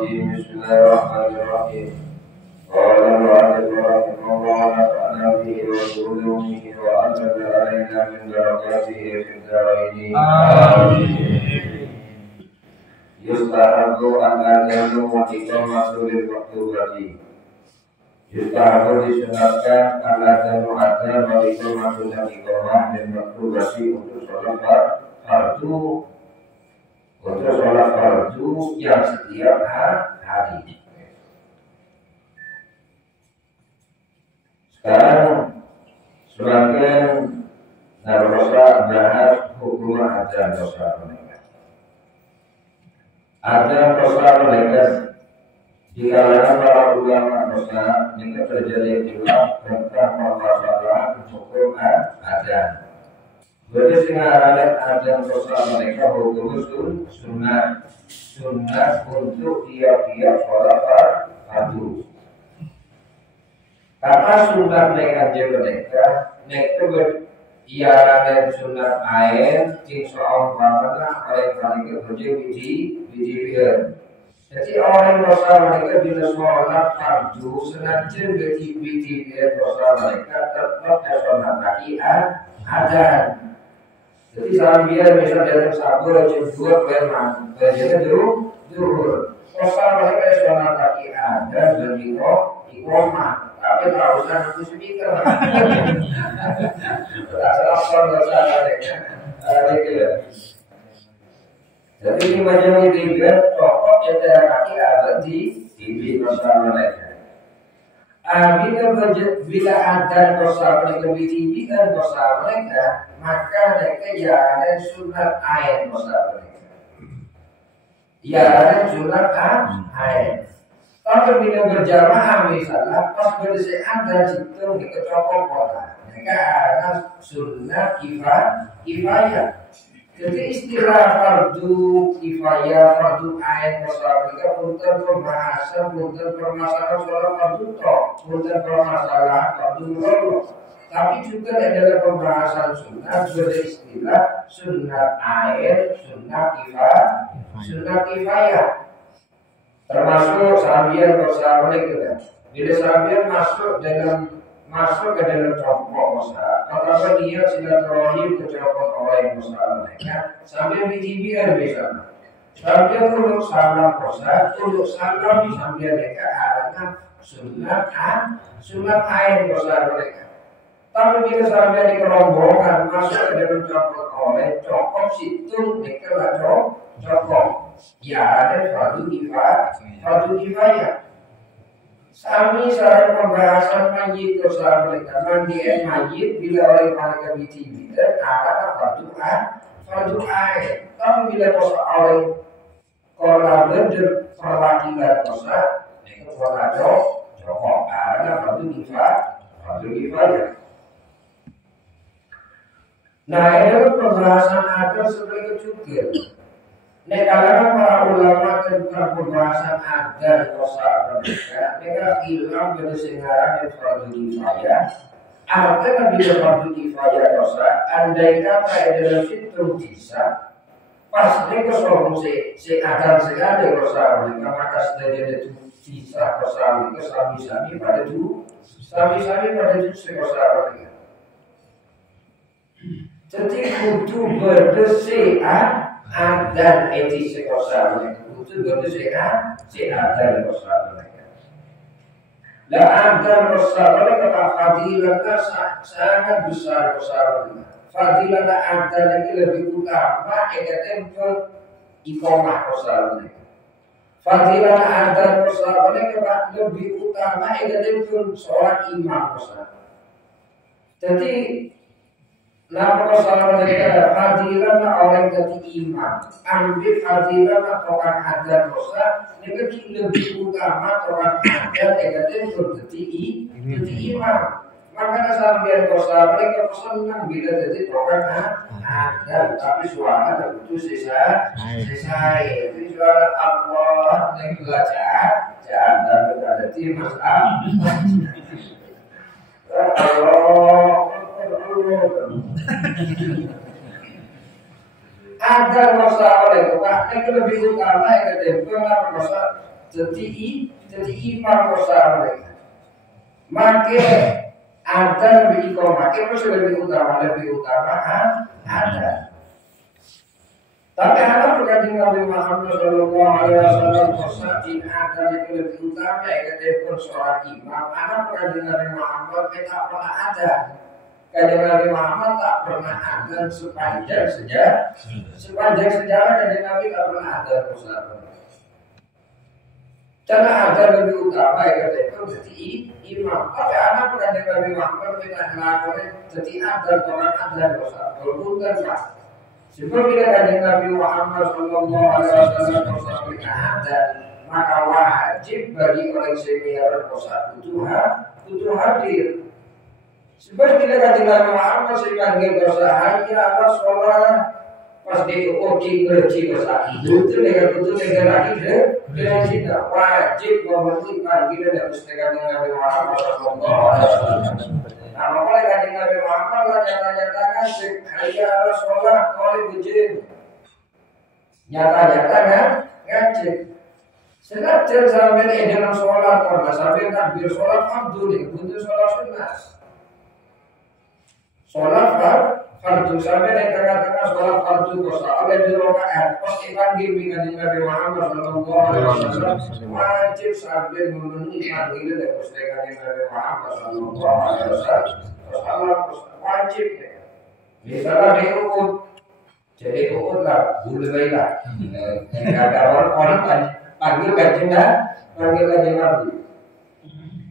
الرجيم بسم الله الرحمن الرحيم قال المؤلف رحمه الله ونفعنا به وبعلومه وأنزل علينا من بركاته في الدارين آمين. يستحب الأذان وإقامة للمكتوبة. يستحب disunatkan al-adzan adzan wa iqamatu dan iqamah dan maktubati untuk sholat fardu yang setiap hari. Sekarang sebagian narosa bahas hukum adzan dosa mereka. Adzan dosa mereka di kalangan para ulama dosa yang terjadi khilaf tentang masalah hukum adzan. Jadi sekarang adzan dosa mereka hukum sunnah untuk tiap-tiap sholat fardu. Karena sunnah mereka iaran sunnah air cing soal mana oleh paling kerja biji. Jadi orang dosa mereka bila sholat fardu senajan biji dosa mereka tetap sholat kaki adzan. Jadi sambil misal datang sabur jam 2 berman, berjalan dulu. Dosa mereka sholat kaki adzan dan iqamah. Tapi tak usah nanti speaker. Asal dosa mereka. Jadi ini macam itu pokok yang kaki adzan di dosa mereka. Bila ada dosa mereka di dosa mereka, maka mereka jalan sunat air dosa mereka. Jalan sunat air. Tapi bila berjamaah misalnya pas berdesakan dan situ dikecokok pola, mereka ada sunat kifayah. Jadi istilah fardu kifayah, fardu ain mereka punten pembahasan, punten permasalahan soal fardu toh, punten permasalahan fardu lolo. Tapi juga adalah pembahasan sunat beristilah sunat ain, sunat kifayah. Termasuk sambian bersama kita. Bila sambian masuk ke dalam kelompok masyarakat, apabila dia silaturahim ke kelompok orang masyarakat, sambil bijibian misalnya, sambil untuk salam kosa, untuk salam sambil mereka arahkan sunat air kosa mereka. Tapi bila sambil di kerombongan masuk ke dalam kelompok orang, cokok situ mereka lah cokok. Ya ada fardu kifayah. Sami saya pembahasan mayit dosa mereka mandian mayit bila oleh mereka bijibian ada fardu air. Tapi bila dosa oleh korban perwakilan dosa mereka korban cokok ada fardu kifayah. Nah ini pembahasan ada sebagai juga. Kalangan para ulama tentang pembahasan adzan dosa mereka hilang dari sengaran dan fardu kifayah. Artinya bila fardu kifayah dosa, andai kata adalah fitur bisa, pasti kesombong si adzan sekali dosa mereka maka sudah jadi bisa dosa mereka sami-sami pada itu dosa mereka. Jadi kudu berdesian dan etis sekosa mereka itu berdesakan si adzan dosa mereka. Dan adzan dosa mereka fadilahnya sangat besar dosa mereka. Fadilah adzan itu lebih utama tempat iqamah dosa mereka. Fadilah adzan dosa mereka lebih utama tempat sholat imam dosa. Jadi nama dosa mereka fadilah orang jadi imam, ambil fadilah orang adzan dosa, mereka lebih utama orang adzan negatif jadi imam. Makanya sambil dosa mereka senang bila jadi orang adzan, tapi suara itu selesai. Jadi suara Allah yang baca, jangan berada di masalah. Allah. Ada masalah itu, Pak. Yang lebih utama yang ada itu adalah masalah jadi imam kosa mereka. Maka ada lebih iqamah, itu lebih utama ada. Tapi anak berkaji Nabi Muhammad Sallallahu Alaihi Wasallam kosa di ada itu lebih utama. Ketika seorang imam, anak berkaji Nabi Muhammad tak pernah ada. Kajian Nabi Muhammad tak pernah ada sepanjang sejarah kajian Nabi tak pernah ada kosa. Karena ada lebih utama ketika jadi imam. Tapi anak berkaji Nabi Muhammad tidak melakukan jadi ada orang ada kosa. Berbukan lah. Sebab kita kajian Nabi Muhammad Sallallahu Alaihi Wasallam kosa ada, maka wajib bagi orang senior kosa itu hadir. Sebab kita kajian Nabi Muhammad sebagai kosa hanya atas sholat pas di uji kosa itu dengan lagi dengan cinta wajib memenuhi panggilan dan kajian Nabi Muhammad Sallallahu Alaihi Wasallam. Nah, makanya kajian Nabi Muhammad lah nyata-nyatakan hanya atas sholat oleh uji nyata-nyatakan ngajib. Senajan sampai dalam sholat karena sampai takbir sholat fardu nih, butuh sholat sunnah. Sholat fardu sampai di tengah-tengah sholat fardu kosa oleh di rakaat pas dipanggil dengan Nabi Muhammad Sallallahu Alaihi Wasallam wajib sampai memenuhi panggilan dan pustakaan Nabi Muhammad Sallallahu Alaihi Wasallam wajib. Misalnya diukur, jadi ukur lah, bulai lah. Ada orang panggil kajian Nabi.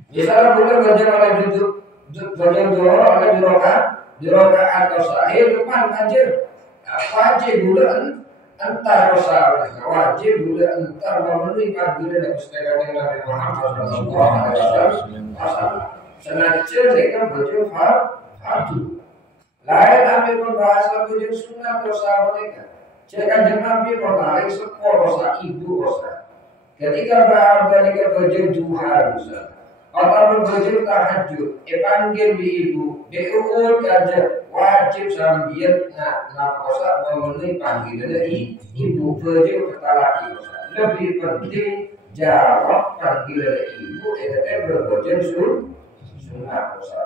Misalnya boleh kajian oleh duduk bagian dua oleh di rakaat kosa depan anjir wajib bulan antar kosa wajib bulan antar memenuhi panggilan dan pustakaan Nabi Muhammad Sallallahu Alaihi Wasallam. Senajan mereka baju fardu. Lain ambil pembahasan baju sunnah kosa mereka. Jika Nabi menarik sepuluh kosa ibu kosa. Ketika mereka baju duha misalnya. Atau berbaju tahajud, panggil ibu, diurut aja, wajib sambil kosa memenuhi panggilan ibu baju kata laki kosa. Lebih penting jawab panggilan ibu, berbaju sunnah kosa.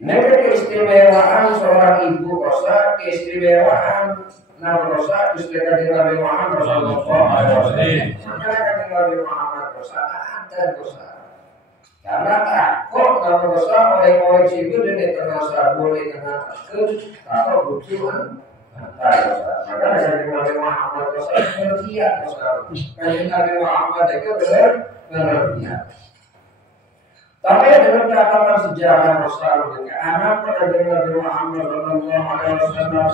Mereka keistimewaan seorang ibu kosa, keistimewaan nama kosa, istilah Nabi Muhammad Sallallahu Alaihi Wasallam. Maka Nabi Muhammad kosa ada kosa. Karena takut nama kosa oleh sibuk dan terasa boleh kena takut atau bujuan antar kosa. Maka Nabi Muhammad kosa berlihat kosa. Karena Nabi Muhammad itu berlihat. Tapi dalam catatan sejarah Rasulullah anak pada Nabi Muhammad Sallallahu Alaihi Wasallam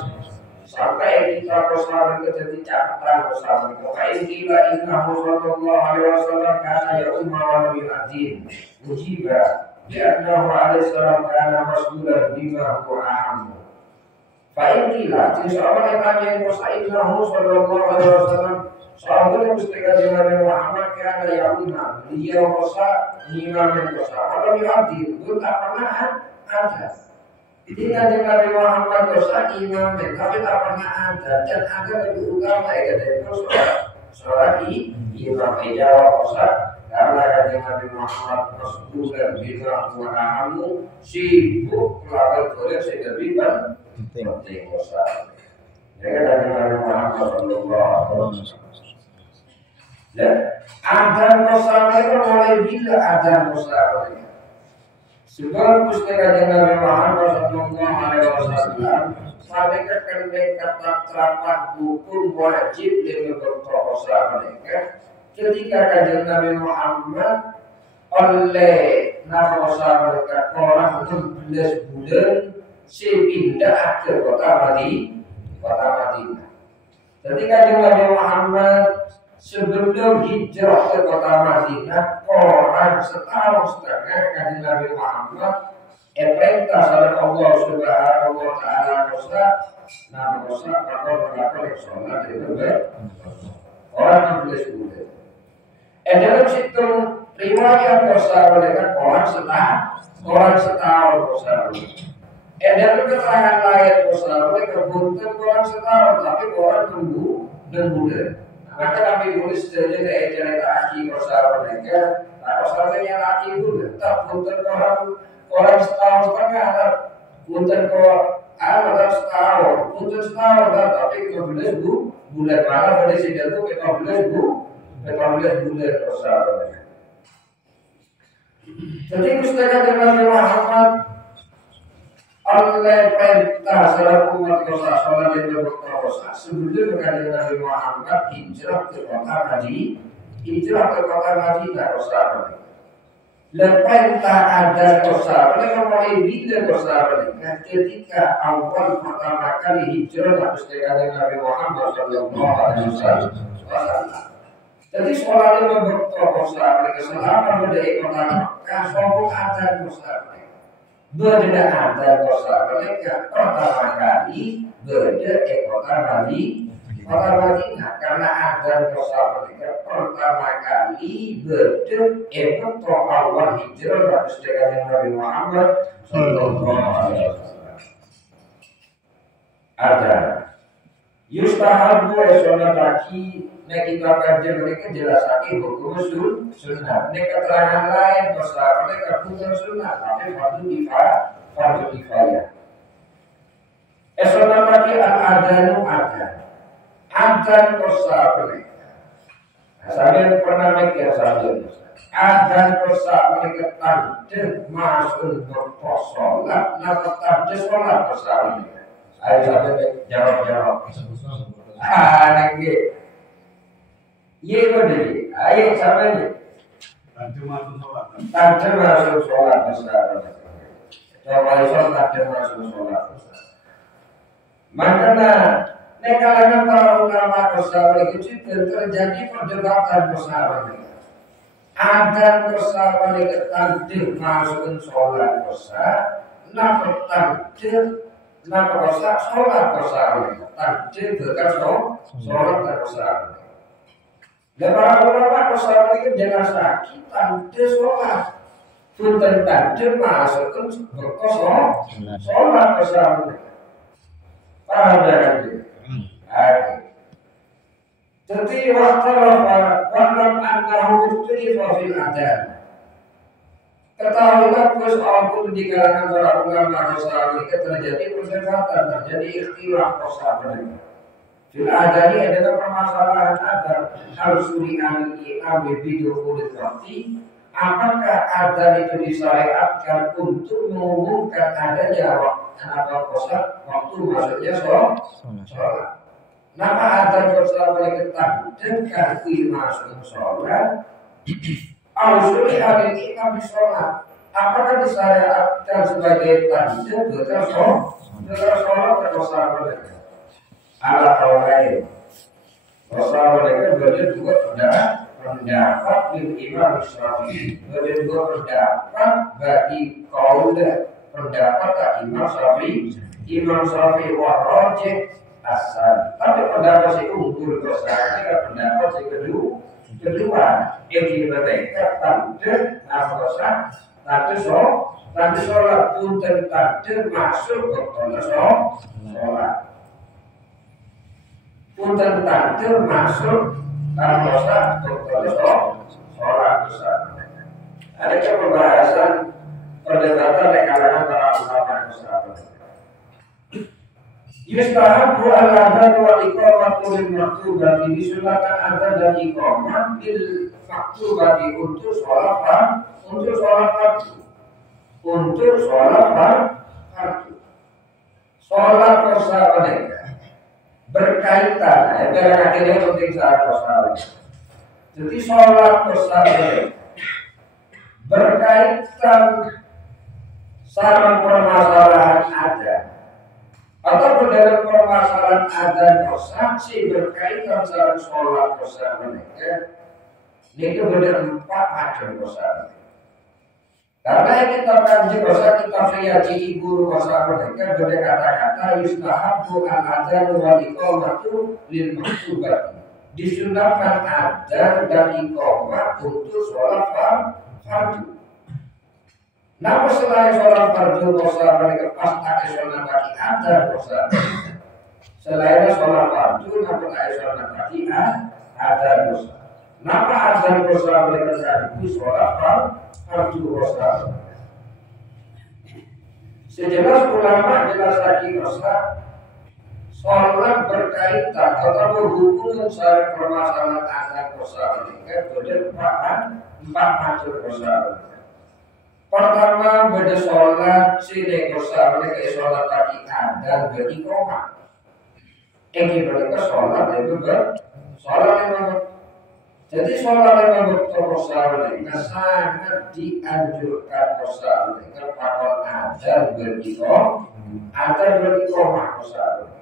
sampai kita Rasulullah jadi catatan Rasulullah. Fa'inna innahu Sallallahu Alaihi Wasallam kana ya umma wa nabi adin ujiba li'annahu alaihi salam kana mas'ulan bima huwa aham. Fa'inna insyaAllah ditanya innahu Sallallahu Alaihi Wasallam sahabat mustaqil Nabi Muhammad kana ya umma beliau kosa imam yang kosa kalau dihadir itu tak pernah ada. Jadi Nabi Muhammad kosa imam tapi tak pernah ada dan ada lebih utama dari itu sholat imam jawab kosa karena Nabi Muhammad Rasul dan bina wa'amu sibuk melakukan boleh sehingga riban penting kosa. Jadi Nabi Muhammad Sallallahu Alaihi Wasallam adzan kosa mereka mulai bila adzan kosa mereka. Sebab pustakaan Nabi Muhammad Sallallahu Alaihi Wasallam sampai kata terapan hukum wajib dengan berkosa mereka. Ketika kajian Nabi Muhammad oleh Nabi kosa mereka orang 16 bulan sepindah ke kota Madinah. Ketika kajian Nabi Muhammad sebelum hijrah ke kota Madinah, orang setahun setengah kajian Nabi Muhammad perintah oleh Allah Subhanahu wa Ta'ala kosa, Nabi kosa melakukan sholat itu orang 16 bulan. Dalam situ riwayat kosa mereka orang setahun kosa. Dalam keterangan lain kosa mereka bukan orang setahun tapi orang 6 bulan. Maka kami tulis saja dari cerita aki kosa mereka. Nah kosanya aki itu tetap punten orang setahun setengah, punten dalam setahun, punten setahun, tapi 15 bulan malam pada sidang itu 15 bulan kosa mereka. Jadi Gusti Nabi Muhammad oleh perintah selaku umat kosa sholat dan berkosa sebelum Nabi Muhammad hijrah ke kota Madinah kosa. Perintah ada kosa mereka mulai bila kosa mereka ketika awal pertama kali hijrah Gusti Nabi Muhammad Sallallahu Alaihi Wasallam. Jadi sholat dan berkosa mereka selama berada kota Makkah selalu ada kosa mereka. Berada ada kosa mereka pertama kali berada di kota Madinah karena ada kosa mereka pertama kali berada di kota awal hijrah Gusti Nabi Muhammad Sallallahu Alaihi Wasallam. Ada yustahabu sholat lagi. Nah kita kajian mereka jelaskan hukum sunnah. Ini keterangan lain kosa mereka bukan sunnah, tapi fardu kifayah. Sholat lagi al-adanu adan kosa mereka. Saya pernah mikir saja. Adan kosa mereka tanda masuk berposolat, nah tanda sholat kosa mereka. Ayo sampai jawab. Nanti. Ye boleh, ayo sampai. Tanda masuk sholat besar. Coba sholat tanda masuk sholat besar. Makanya kalangan para ulama besar itu terjadi perdebatan besar. Ada besar mereka tanda masuk sholat besar, nak tanda sholat besar mereka tanda berkat sholat besar. Dan para ulama besar itu jangan sakit tanda sholat, punten tanda masukkan sholat besar mereka. Paham tak itu? Jadi waktu walam annahu ikhtilafa fil adan. Ketahuilah terus apapun di kalangan para ulama besar itu terjadi perdebatan, terjadi ikhtilaf besar mereka. Fil adani adalah permasalahan adan harus diambil video kulit waktu. Apakah adan itu disyariatkan untuk mengumumkan adanya waktu maksudnya sholat. Maka adan bersama kita dengan masuk sholat. Ausuli hari ini kami sholat. Apakah disyariatkan sebagai tanda dengan sholat bersama mereka? Alat lain. Bersama mereka berdua pendapat Imam Syafi'i, berdua pendapat bagi kaum pendapat Imam Syafi'i warajih asal. Tapi pendapat si unggul besar ini pendapat si kedua yang mereka tanda sholat pun tanda masuk ke sholat. Punten tanda masuk dalam dosa sholat besar. Ada pembahasan perdebatan di kalangan para ulama besar. Yustahabu al-adhan wal iqamatu lil maktubati, disunahkan adzan dan iqamah lil maktubati untuk sholat fardu. Sholat besar mereka berkaitan, dalam akhirnya penting saat besar. Jadi sholat besar berkaitan sama permasalahan adan, atau dalam permasalahan adan saksi berkaitan sama sholat besar mereka. Ini benar 4 macam besar. Karena kita kaji besar kita friyaji guru besar mereka pada kata-kata yustahabu al-adzan wal iqamatu lil maktubati. Disunahkan adzan dan iqamah untuk sholat fardu. Namun selain sholat fardu besar mereka pas tak sholat bagi adzan besar. Selain sholat fardu namun tak sholat bagi adzan rosa. Napa adzan rosa mereka itu sholat fardu rosa. Sejelas ulama jelas lagi rosa. Sholat berkaitan atau berhubungan dengan permasalahan adzan rosa mereka beda empat macam rosa. Pertama beda sholat sini rosa mereka sholat kaki adzan beriqamah. Ini mereka sholat itu sholat yang jadi sholat yang berterusal mereka sangat dianjurkan rosa mereka pada adzan beriqamah rosa.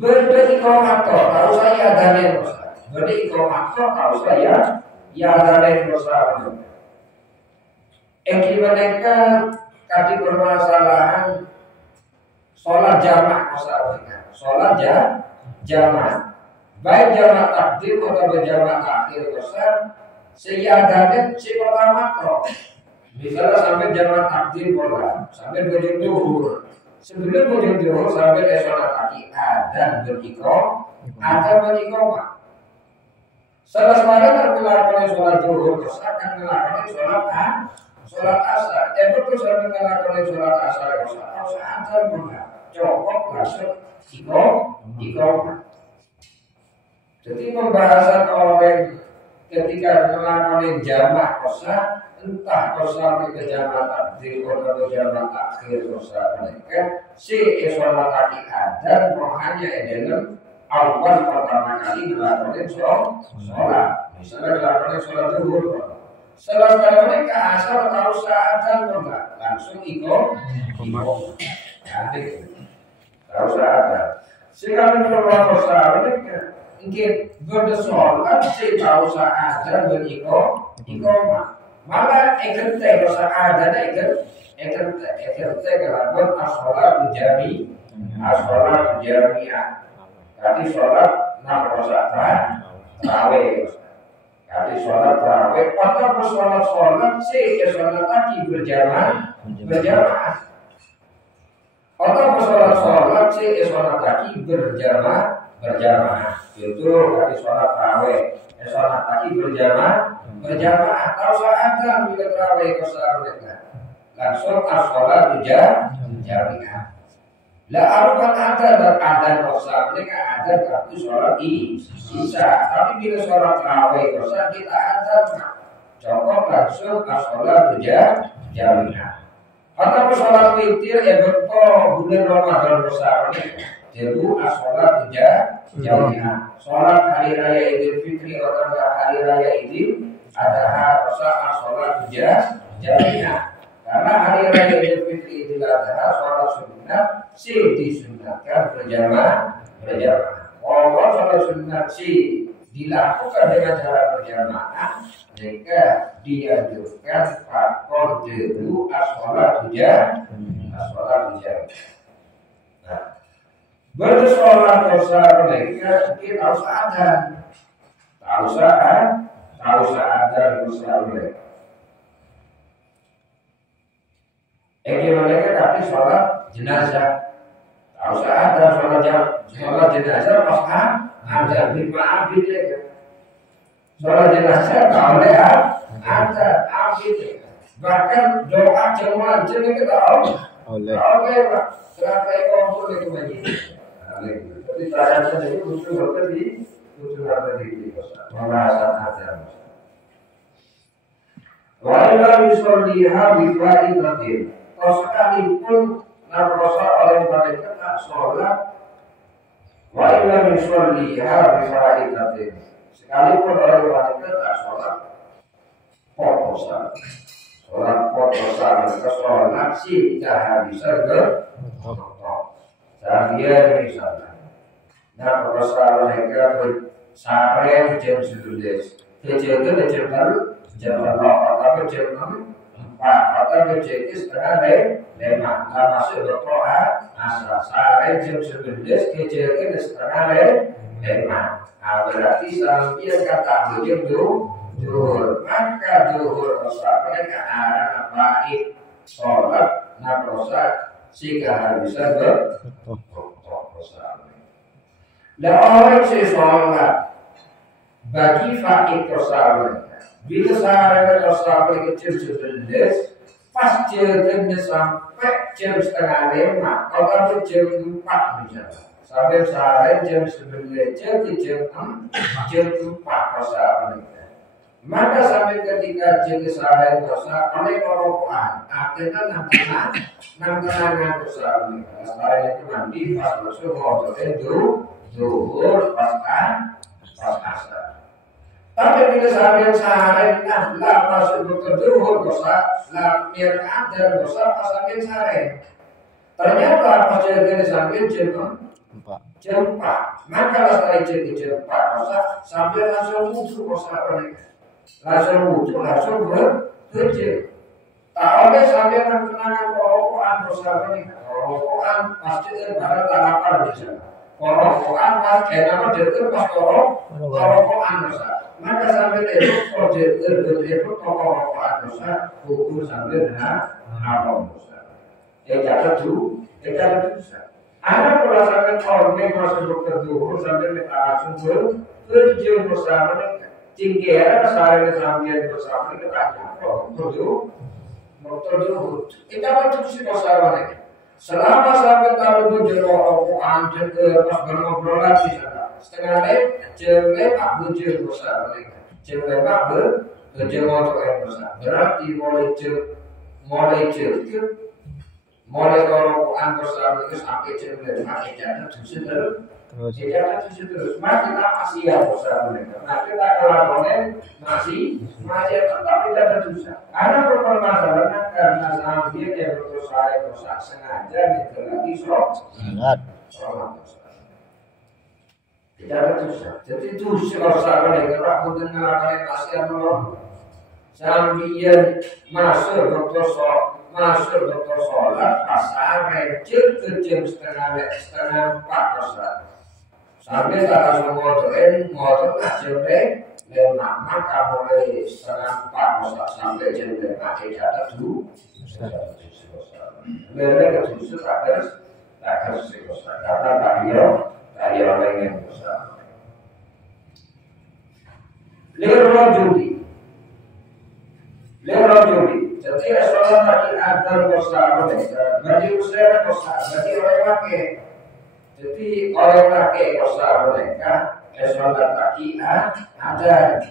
Beriqamah tahu saya adzan rosa. Beriqamah tahu saya adzan rosa. Ini mereka kati permasalahan sholat jamaah masalahnya, sholat jamaah, baik jamaah takdim atau berjamaah akhir besar, sejadannya si pertama toh, misalnya sampai jamaah takdim bola, sampai bujung duhur, sebelum bujung duhur sampai ke sholat kaki dan beriqamah. Setelah semalam melakukan sholat duhur besar kan melakukan sholat asar, betul saya melakukan sholat asar besar, asar bola. Cukup langsung iqamah. Jadi pembahasan orang ketika melakukan jamak kosa, entah kosa ke jamak takdir atau jamak akhir kosa mereka, si sholat kaki adzan hanya dalam awal pertama kali melakukan sholat. Misalnya melakukan sholat zuhur, setelah mereka asal tahu saat dan langsung iqamah. Harus ada. Sekarang kalau masalah ini berdesolat sih tahu ada beriqamah. Malah ikut dosa ada ikut kelakuan as-sholat jami'ah. Tadi sholat enam rakaat tarawih. Tadi sholat tarawih. Atau sholat sih sholat tadi berjamaah. Atau sholat sih sholat kaki berjamaah itu tadi sholat tarawih sholat kaki berjamaah atau saat bila tarawih mereka langsung sholat jami'ah. Lah arukan ada kosa mereka ada kartu sholat isya, tapi bila sholat tarawih kosa kita ada cukup langsung sholat jami'ah. Atau sholat witir betul bulan Ramadan besar itu sholat jami'ah. Sholat hari raya Idul Fitri atau hari raya Idul Adha sholat jami'ah. Karena hari raya Idul Fitri Idul Adha sholat sunat disunatkan berjamaah. Kalau sholat sunat dilakukan dengan cara berjamaah, maka dianjurkan faktor dulu as-sholat jami'ah. Nah, bersolat dosa mereka kita harus ada, harus ada dosa mereka. Mereka tapi sholat jenazah, harus ada sholat jenazah pas ada maaf gitu. Sholat jenazah kalau ada abid. Bahkan doa jemaah jadi kita oleh Pak. Serata kompor itu lagi. Jadi perayaan itu butuh apa di pembahasan ajar. Wailah misalnya bifaidatin. Kalau sekalipun narosa oleh mereka tak sholat. Wailah misalnya bifaidatin. Sekalipun oleh mereka tak sholat. Potosan. Sholat potosan mereka sholat kehabisan Saya misalnya. Nah, potosan mereka sare jam 11. Kecil itu jam 6 atau jam 4 atau jam setengah 5. Nah, masuk berdoa asal sare jam 11 kecil itu setengah 5. Nah, berarti sampai kata jam 2. Maka duhur rosa mereka ada baik sholat rosa jika bisa berdosa. Lah orang sih sholat bagi fakir kosawan. Bila sehari kosawan kecil sebelas, pas jam sampai jam setengah lima, kalau jam 4 misalnya, sampai sehari jam 11 jam 4 kosawan. Maka sampai ketika jam sehari kosa, oleh korokoan, artinya nanti kosawan. Sehari itu nanti pas masuk waktu itu. Zuhur pas asar. Tapi bila sehari lah masuk ke zuhur kosa, lah biar ada kosa pas sehari. Ternyata pas jadi sampai jam 4. Maka setelah jam 4 kosa sampai langsung wudhu kosa mereka. Langsung wudhu langsung berkerja. Tak oleh sampai kenangan korokoan kosa mereka. Korokoan pasti barang tak lapar di sana. Korokoan pas nama detik pas korokoan dosa. Maka sampai itu detik korokoan dosa hukum sampai haram dosa. Jatuh dosa. Anak merasakan orang masuk ke zuhur sampai kita langsung kerja bersama mereka. Tinggal sehari sambil bersama kita tujuh. Kita bertujuh bersama mereka. Selama sampai tahu bujur Al-Quran pas berngobrol lagi setengah lewat bujur besar mereka. Jam lewat bujur motor yang besar. Berarti mulai Al-Quran besar itu sampai jam lewat tidak terus. Masih tak masih ya besar mereka. Masih tak kelakuan masih tetap tidak terdosa. Ada permasalahan karena sambil dia berusaha sengaja lagi sholat. Tidak terdosa. Jadi itu dosa mereka. Aku dengar masih Allah. Sambil masuk sholat pasar ke jam setengah 4 besar. Sampai salah semua motor aja deh, lemak maka mulai setengah 4 besar sampai jam 5 tidak ada dulu. Mereka justru tak harus besar karena tak orang yang besar. Lirojuli. Jadi sholat lagi ada besar bagi usia besar, bagi orang laki. Jadi orang laki besar mereka sholat lagi ada.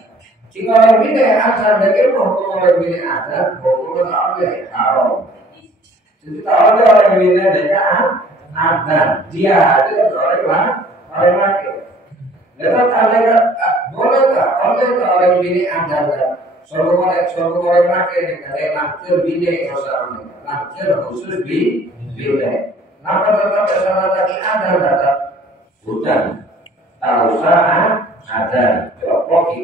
Jika orang bini ada, bagi hukum orang bini ada, hukum tak boleh haram. Jadi tak ada orang bini mereka ada, dia itu orang laki. Lepas ada boleh tak orang bini ada. Suruh orang laki ni kalau naktir bini besar mereka, naktir khusus bini. Kenapa tetap sholat lagi ada kata hutan tak usah ada kelompok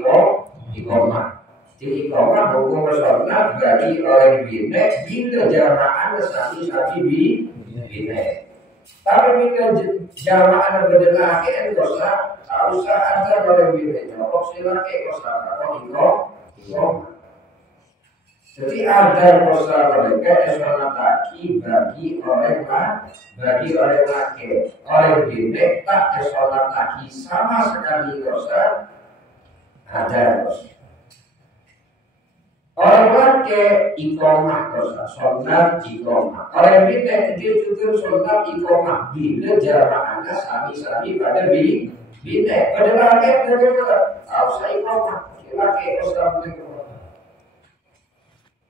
iqomah. Di iqomah hukum sholat bagi orang bini bila jamaah sapi bini. Tapi bila jamaah berlaki enggak usah ada orang bini. Kelompok silaki kelompok iqomah. Jadi ada dosa mereka sholat lagi bagi orang laki, orang bini tak sholat lagi sama sekali dosa ada dosa. Orang laki iqomah dosa, sholat iqomah. Orang bini dia juga sholat iqomah bila jamaahnya sami-sami pada bini. Pada laki dia tak usah iqomah, laki dosa mereka.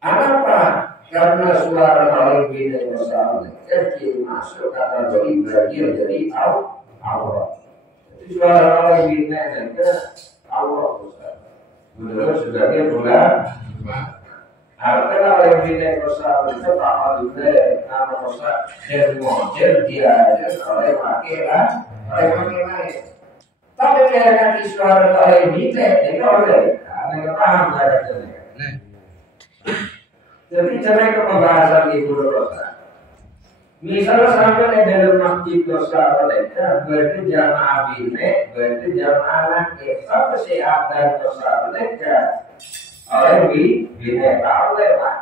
Kenapa? Karena suara orang bina besar kecil masuk kategori bagian dari aurat. Jadi suara orang bina itu aurat besar. Menurut sebagai ulama, artinya orang bina besar itu tak ada nama besar dan model dia ada oleh laki lain. Tapi mereka di suara orang bina itu oleh, mereka paham mereka ini. Jadi cara pembahasan itu dosa. Misalnya sampai dalam masjid dosa mereka berarti jamaah bini, berarti jamaah laki. Apa sih ada dosa mereka? Orang bini tahu lewat.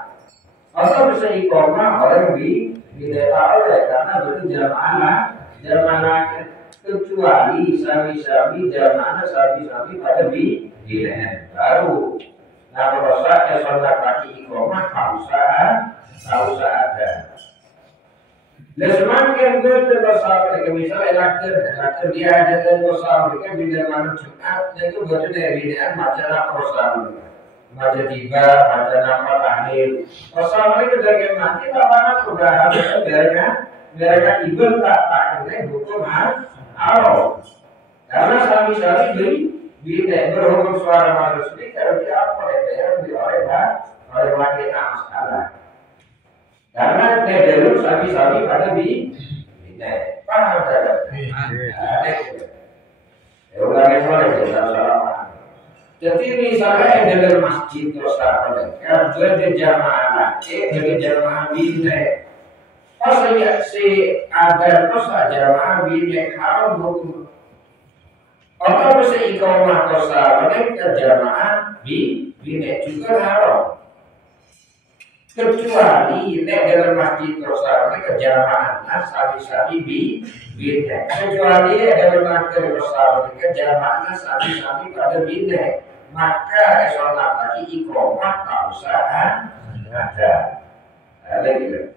Atau bisa iqomah orang bini tahu lewat karena berarti jamaah laki. kecuali sami-sami jamaah sami-sami pada binaen baru. Nah rosa sholat pagi iqomah pausa ada. Dan semakin berdosa mereka misalnya lakter dia ada dosa mereka bila mana Jumat itu berarti dari binaan macam rosa mereka. Macam tiba, macam nama tahil. Rosa mereka dari mati tak mana sudah mereka ibu tak kena hukum Allah. Karena sami-sami bila berhubung suara masuk sedikit kalau dia apa yang oleh wanita masalah. Karena dulu sami-sami pada paham tak? Ulangi salah. Jadi misalnya dalam masjid terus apa? Kalau ada jamaah, dari jamaah bina. Pas si ada terus jamaah bina haram hukum. Atau bisa iqamah terus mereka jamaah bina juga haram. Kecuali dalam masjid Rasulullah kejamaah sabi-sabi bina. Kecuali dalam masjid Rasulullah kejamaah sabi-sabi pada bina. Maka sholat lagi iqamah tak usah ada. Ada gitu.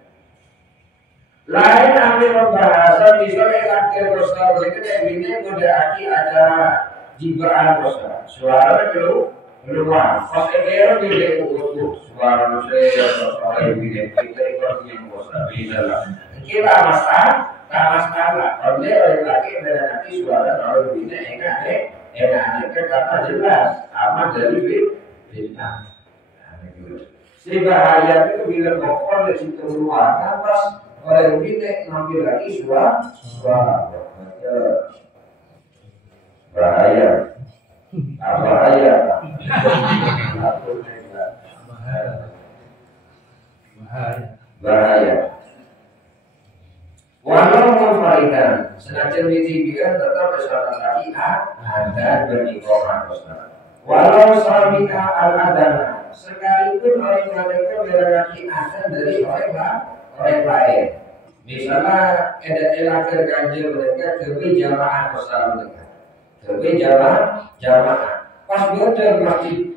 Lain ambil pembahasan misalnya masjid Rasulullah kita bina berarti ada jibraan Rasulullah. Suara keluar. Pas era bila utuh suara saya bila kita ikut yang bosan bila lah. Kita masalah. Kalau dia orang lagi bila nanti suara kalau bila enak karena jelas aman dari fitnah. Si bahaya itu bila kokor di situ keluar, pas orang bila ngambil lagi suara bahaya. Bahaya. Walau munfaridan, senajan dibikin tetap bersama lagi ada beriqamah besar. Walau sabika al-adana, sekalipun orang mereka berarti ada dari orang lain. Misalnya ada elakir ganjil mereka ke jamaah besar mereka. Tapi jamaah. Pas bener masjid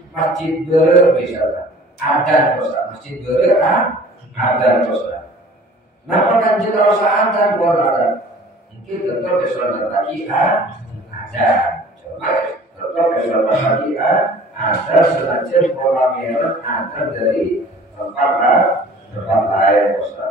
misalnya ada dosa masjid ada dosa. Napa kan kita usaha ada boleh mungkin tetap sholat lagi ada. Cuma tetap sholat lagi ada senajan pola merah ada dari tempat lain dosa.